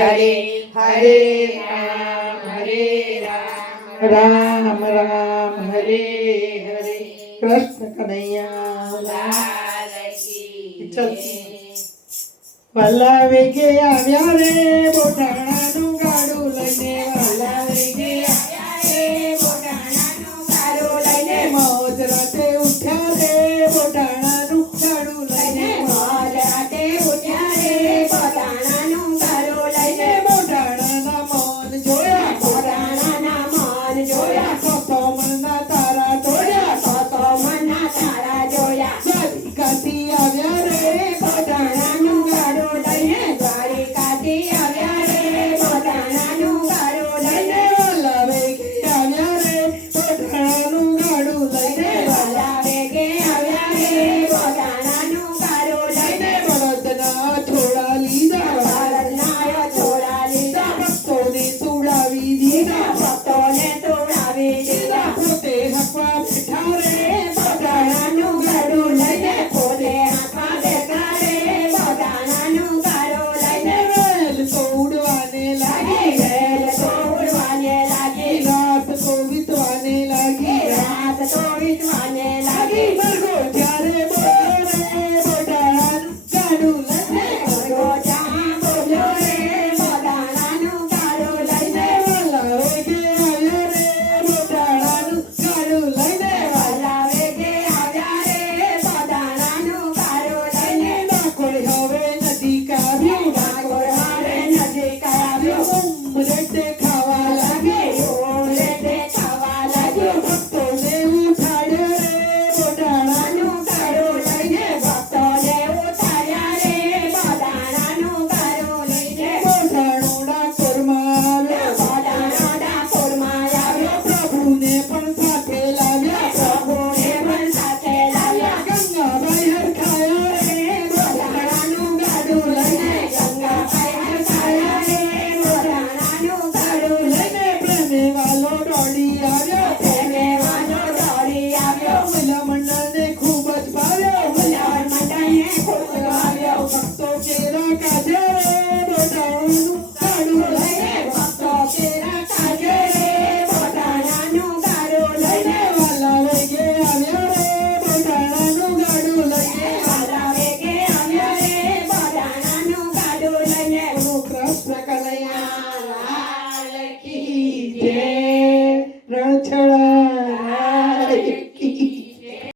हरे हरे राम हरे राम राम राम हरे हरे। कृष्ण कन्हैया चल। पल्लवी के अव्यारे बोटाणा കണ്ടത്തോടി വാഞ്ഞേല años I'm so.